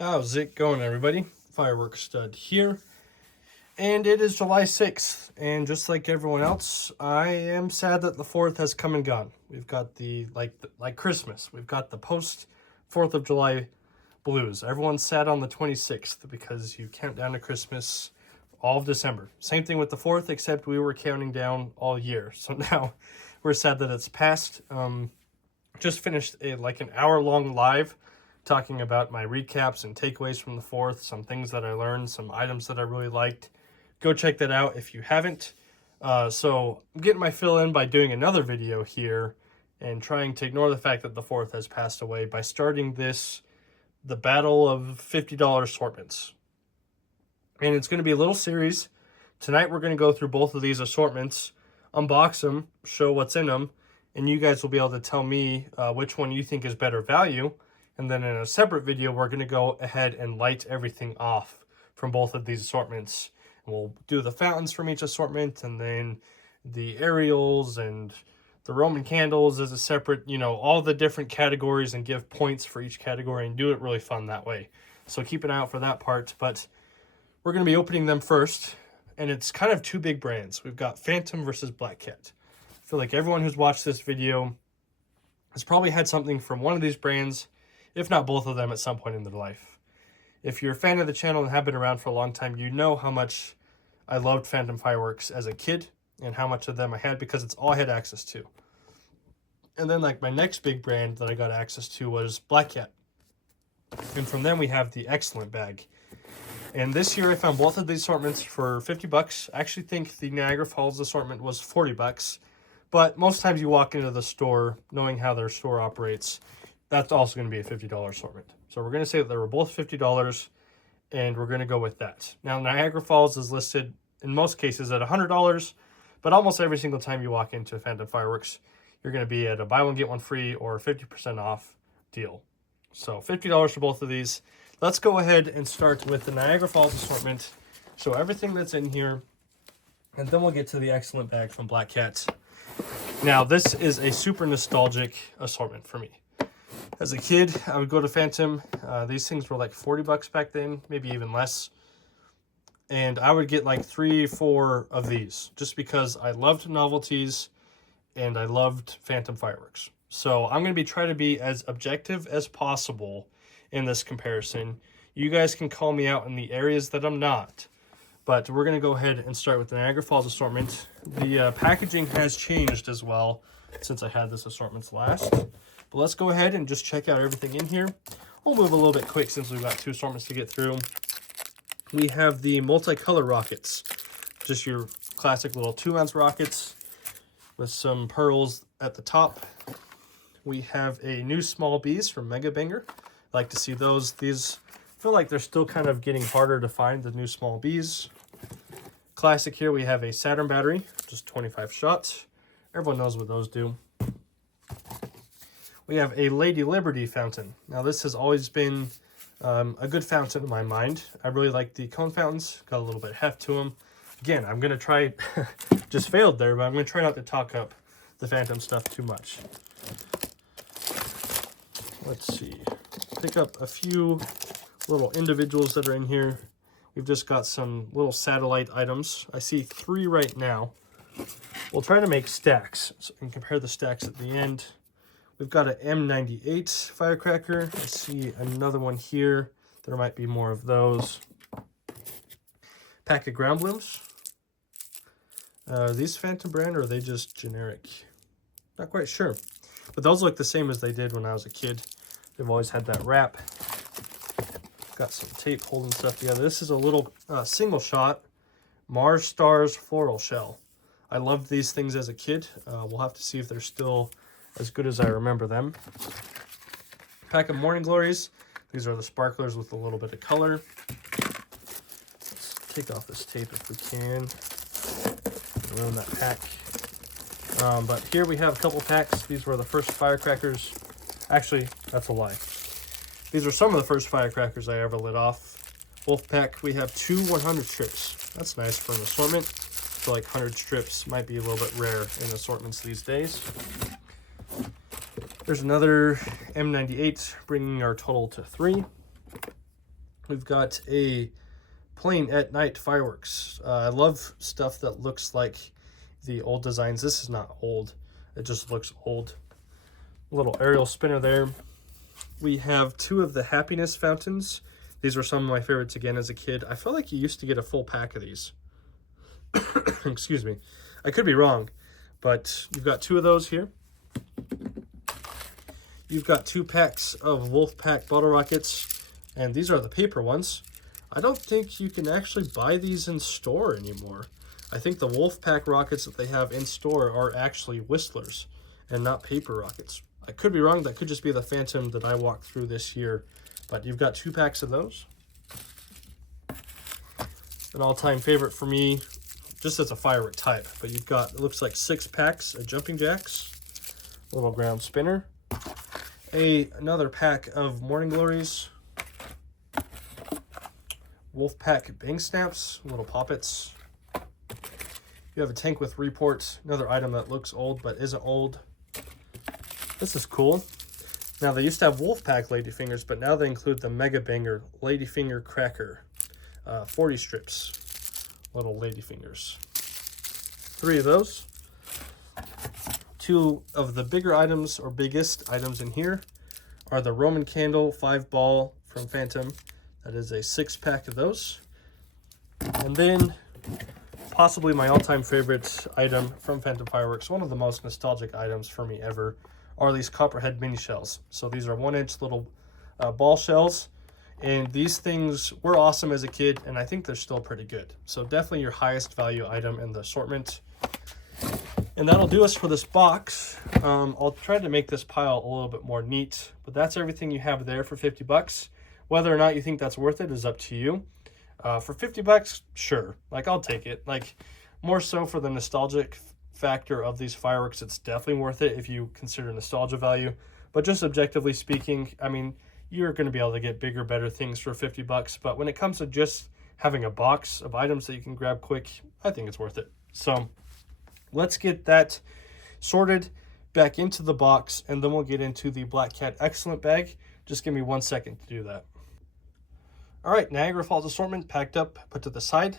How's it going, everybody? Fireworks Stud here, and it is July 6th, and just like everyone else, I am sad that the 4th has come and gone. We've got the, like Christmas, we've got the post-4th of July blues. Everyone's sad on the 26th because you count down to Christmas all of December. Same thing with the 4th, except we were counting down all year, so now we're sad that it's passed. Just finished an hour-long live talking about my recaps and takeaways from the 4th, some things that I learned, some items that I really liked. Go check that out if you haven't. So I'm getting my fill in by doing another video here and trying to ignore the fact that the 4th has passed away by starting the battle of $50 assortments. And it's going to be a little series. Tonight we're going to go through both of these assortments, unbox them, show what's in them, and you guys will be able to tell me which one you think is better value. And then in a separate video, we're going to go ahead and light everything off from both of these assortments. And we'll do the fountains from each assortment, and then the aerials and the Roman candles as a separate, all the different categories, and give points for each category and do it really fun that way. So keep an eye out for that part. But we're going to be opening them first, and it's kind of two big brands. We've got Phantom versus Black Cat. I feel like everyone who's watched this video has probably had something from one of these brands, if not both of them, at some point in their life. If you're a fan of the channel and have been around for a long time, you know how much I loved Phantom fireworks as a kid and how much of them I had because it's all I had access to. And then my next big brand that I got access to was Black Cat. And from them we have the Excellent bag. And this year I found both of these assortments for 50 bucks. I actually think the Niagara Falls assortment was 40 bucks. But most times you walk into the store knowing how their store operates, that's also going to be a $50 assortment. So we're going to say that they were both $50, and we're going to go with that. Now, Niagara Falls is listed in most cases at $100, but almost every single time you walk into Phantom Fireworks, you're going to be at a buy one, get one free or 50% off deal. So $50 for both of these. Let's go ahead and start with the Niagara Falls assortment, show everything that's in here, and then we'll get to the Excellent bag from Black Cat. Now, this is a super nostalgic assortment for me. As a kid, I would go to Phantom. These things were like 40 bucks back then, maybe even less. And I would get like 3 or 4 of these just because I loved novelties and I loved Phantom fireworks. So I'm going to try to be as objective as possible in this comparison. You guys can call me out in the areas that I'm not. But we're going to go ahead and start with the Niagara Falls assortment. The packaging has changed as well since I had this assortment last. But let's go ahead and just check out everything in here. We'll move a little bit quick since we've got 2 assortments to get through. We have the multicolor rockets. Just your classic little 2-ounce rockets with some pearls at the top. We have a new small bees from Mega Banger. I like to see those. These feel like they're still kind of getting harder to find, the new small bees. Classic here, we have a Saturn battery, just 25 shots. Everyone knows what those do. We have a Lady Liberty fountain. Now this has always been a good fountain in my mind. I really like the cone fountains, got a little bit of heft to them. Again, I'm going to try, just failed there, but I'm going to try not to talk up the Phantom stuff too much. Let's see, pick up a few little individuals that are in here. We've just got some little satellite items. I see 3 right now. We'll try to make stacks and compare the stacks at the end. We've got an M98 firecracker. I see another one here. There might be more of those. Pack of ground blooms. Are these Phantom brand or are they just generic? Not quite sure. But those look the same as they did when I was a kid. They've always had that wrap. Got some tape holding stuff together. This is a little single shot Mars Stars floral shell. I loved these things as a kid. We'll have to see if they're still as good as I remember them. Pack of Morning Glories. These are the sparklers with a little bit of color. Let's take off this tape if we can. Ruin that pack. But here we have a couple packs. These were the first firecrackers. Actually, that's a lie. These are some of the first firecrackers I ever lit off. Wolf pack, we have 2 100 strips. That's nice for an assortment. I feel like 100 strips might be a little bit rare in assortments these days. There's another M98, bringing our total to 3. We've got a plain at night fireworks. I love stuff that looks like the old designs. This is not old. It just looks old. Little aerial spinner there. We have 2 of the happiness fountains. These were some of my favorites again as a kid. I feel like you used to get a full pack of these. Excuse me. I could be wrong, but you've got 2 of those here. You've got 2 packs of Wolfpack bottle rockets, and these are the paper ones. I don't think you can actually buy these in store anymore. I think the Wolfpack rockets that they have in store are actually whistlers and not paper rockets. I could be wrong. That could just be the Phantom that I walked through this year. But you've got 2 packs of those. An all-time favorite for me, just as a firework type. But you've got, it looks like 6 packs of jumping jacks. Little ground spinner. Another pack of Morning Glories. Wolfpack bang snaps, little poppets. You have a tank with report, another item that looks old but isn't old. This is cool. Now, they used to have Wolfpack ladyfingers, but now they include the Mega Banger ladyfinger cracker. 40 strips, little ladyfingers. 3 of those. 2 of the bigger items, or biggest items in here, are the Roman candle 5-ball from Phantom. That is a 6-pack of those. And then, possibly my all-time favorite item from Phantom Fireworks, one of the most nostalgic items for me ever, are these Copperhead mini shells. So these are 1-inch little ball shells, and these things were awesome as a kid, and I think they're still pretty good. So definitely your highest value item in the assortment. And that'll do us for this box. I'll try to make this pile a little bit more neat, but that's everything you have there for 50 bucks. Whether or not you think that's worth it is up to you. For 50 bucks, sure. Like, I'll take it. Like, more so for the nostalgic factor of these fireworks, it's definitely worth it if you consider nostalgia value. But just objectively speaking, I mean, you're going to be able to get bigger, better things for 50 bucks. But when it comes to just having a box of items that you can grab quick, I think it's worth it. So let's get that sorted back into the box, and then we'll get into the Black Cat Excellent bag. Just give me 1 second to do that. All right, Niagara Falls assortment packed up, put to the side.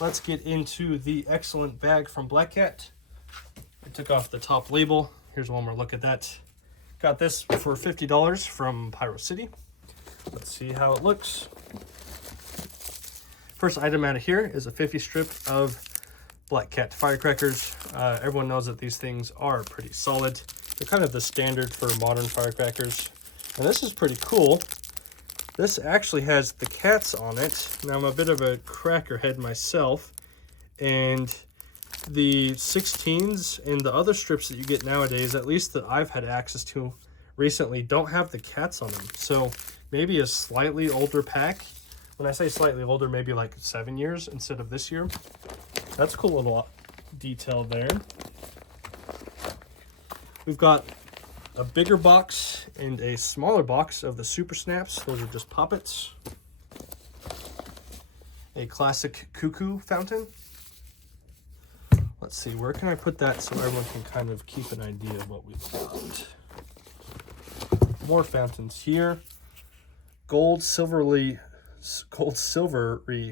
Let's get into the Excellent bag from Black Cat. I took off the top label. Here's one more look at that. Got this for $50 from Pyro City. Let's see how it looks. First item out of here is a 50 strip of Black Cat firecrackers. Everyone knows that these things are pretty solid. They're kind of the standard for modern firecrackers. And this is pretty cool. This actually has the cats on it. Now, I'm a bit of a cracker head myself, and the 16s and the other strips that you get nowadays, at least that I've had access to recently, don't have the cats on them. So maybe a slightly older pack. When I say slightly older, maybe like 7 years instead of this year. That's a cool little detail there. We've got a bigger box and a smaller box of the Super Snaps. Those are just poppets. A classic Cuckoo fountain. Let's see, where can I put that so everyone can kind of keep an idea of what we've got. More fountains here. Gold silvery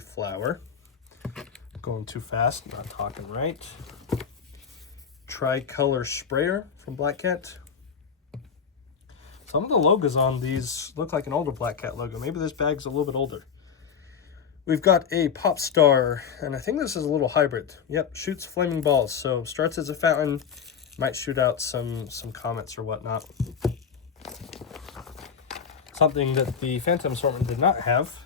flower. Going too fast, not talking right. Tricolor sprayer from Black Cat. Some of the logos on these look like an older Black Cat logo. Maybe this bag's a little bit older. We've got a Pop Star, and I think this is a little hybrid. Yep, shoots flaming balls. So starts as a fountain, might shoot out some comets or whatnot. Something that the Phantom assortment did not have.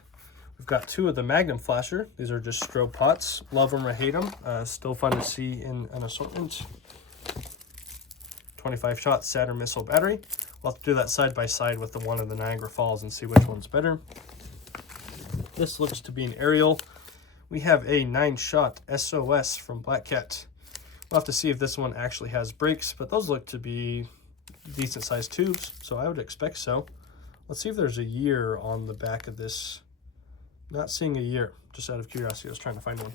We've got 2 of the Magnum Flasher. These are just strobe pots. Love them or hate them. Still fun to see in an assortment. 25 shot Saturn missile battery. We'll have to do that side by side with the one in the Niagara Falls and see which one's better. This looks to be an aerial. We have a 9-shot SOS from Black Cat. We'll have to see if this one actually has brakes, but those look to be decent sized tubes, so I would expect so. Let's see if there's a year on the back of this. Not seeing a year, just out of curiosity. I was trying to find one.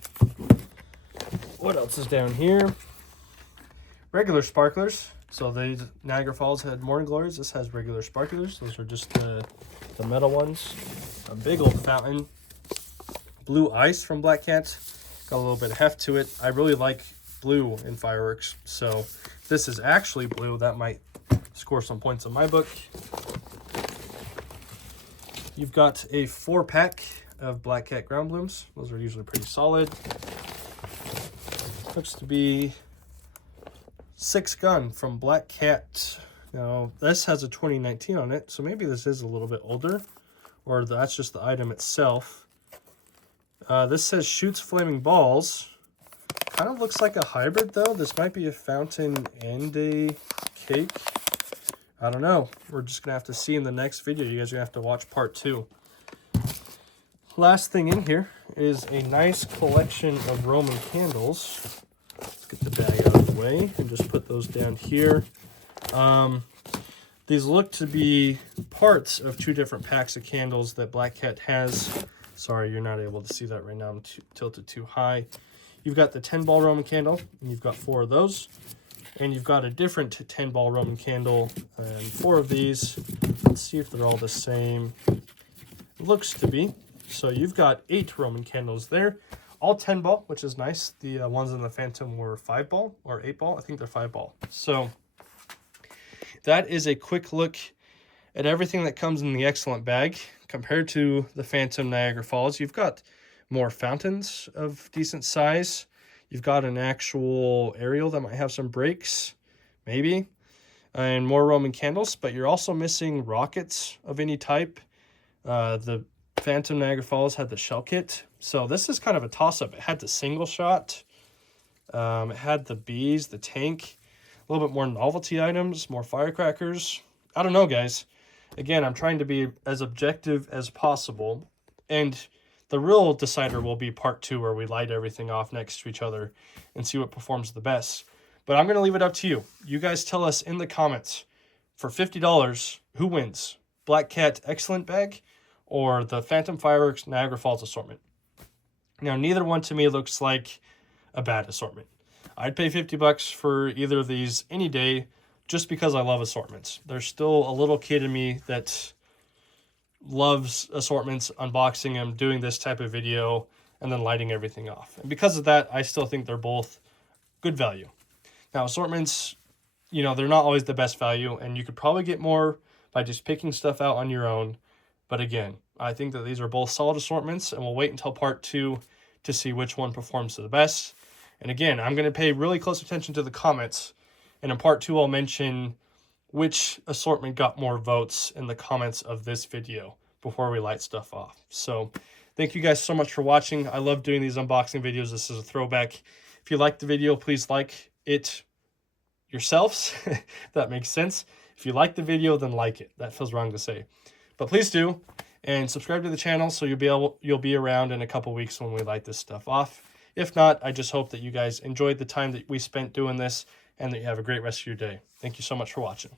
What else is down here? Regular sparklers. So the Niagara Falls had Morning Glories. This has regular sparklers. Those are just the metal ones. A big old fountain. Blue ice from Black Cat. Got a little bit of heft to it. I really like blue in fireworks, so if this is actually blue, that might score some points in my book. You've got a 4-pack of Black Cat ground blooms. Those are usually pretty solid. Looks to be 6 gun from Black Cat. Now, this has a 2019 on it, so maybe this is a little bit older, or that's just the item itself. This says shoots flaming balls. Kind of looks like a hybrid, though. This might be a fountain and a cake. I don't know. We're just going to have to see in the next video. You guys are going to have to watch part 2. Last thing in here is a nice collection of Roman candles. Let's get the bag out of the way and just put those down here. These look to be parts of 2 different packs of candles that Black Cat has. Sorry, you're not able to see that right now. I'm tilted too high. You've got the 10-ball Roman candle, and you've got 4 of those. And you've got a different 10-ball Roman candle, and 4 of these. Let's see if they're all the same. Looks to be. So you've got 8 Roman candles there. All 10-ball, which is nice. The ones in the Phantom were 5-ball or 8-ball. I think they're 5-ball. So that is a quick look at everything that comes in the Excellent bag. Compared to the Phantom Niagara Falls, you've got more fountains of decent size. You've got an actual aerial that might have some breaks, maybe, and more Roman candles, but you're also missing rockets of any type. The Phantom Niagara Falls had the shell kit, so this is kind of a toss-up. It had the single shot, it had the bees, the tank, a little bit more novelty items, more firecrackers. I don't know, guys. Again, I'm trying to be as objective as possible, and the real decider will be part 2, where we light everything off next to each other and see what performs the best. But I'm going to leave it up to you. You guys tell us in the comments, for $50, who wins? Black Cat Excellent bag or the Phantom Fireworks Niagara Falls assortment? Now, neither one to me looks like a bad assortment. I'd pay $50 for either of these any day just because I love assortments. There's still a little kid in me that loves assortments, unboxing them, doing this type of video, and then lighting everything off. And because of that, I still think they're both good value. Now, assortments, you know, they're not always the best value, and you could probably get more by just picking stuff out on your own. But again, I think that these are both solid assortments, and we'll wait until part 2 to see which one performs the best. And again, I'm going to pay really close attention to the comments, and in part 2, I'll mention which assortment got more votes in the comments of this video before we light stuff off. So thank you guys so much for watching. I love doing these unboxing videos. This is a throwback. If you liked the video, please like it yourselves. If that makes sense. If you like the video, then like it. That feels wrong to say, but please do, and subscribe to the channel so you'll be around in a couple weeks when we light this stuff off. If not, I just hope that you guys enjoyed the time that we spent doing this and that you have a great rest of your day. Thank you so much for watching.